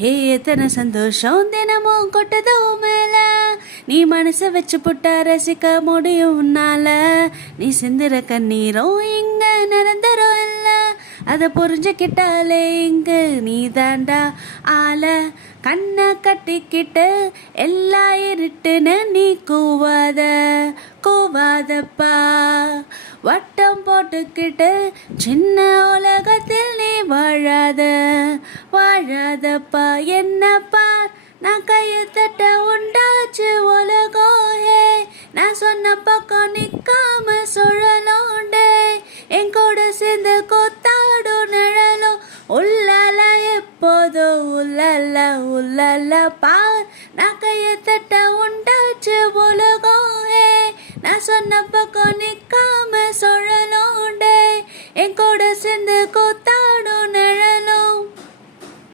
ஹே எத்தனை சந்தோஷம் தினமும் கொட்டதோ மேல, நீ மனசை வச்சு புட்டா ரசிக்க முடியும் உன்னால. நீ சிந்துற கண்ணீரும் இங்க நிரந்தரம் இல்ல, அதை புரிஞ்சுக்கிட்டாலே இங்க நீ தாண்டா ஆள. கண்ணை கட்டிக்கிட்டு எல்லா இருட்டுன்னு நீ கூவாத கூவாதப்பா. வட்டம் போட்டுக்கிட்டு சின்ன உலகத்தில் நீ வாழாத வாழாதப்பா. என்னப்பா நான் கையை தட்ட உண்டாச்சு உலகம். ஹே நான் சொன்ன பக்கம் நிக்காம சுழலோண்டே, என் கூட சேர்ந்து கொத்தாடும் நிழலும் உள்ளால எப்போதும் உள்ளல்ல உள்ளல்ல பார். நான் கையை தட்ட உண்டாச்சு உலகம். ஹே நான் சொன்ன பக்கம் நிக்காம சுழலோண்டே, என் கூட சேர்ந்து கொத்தாடும் நிழலும்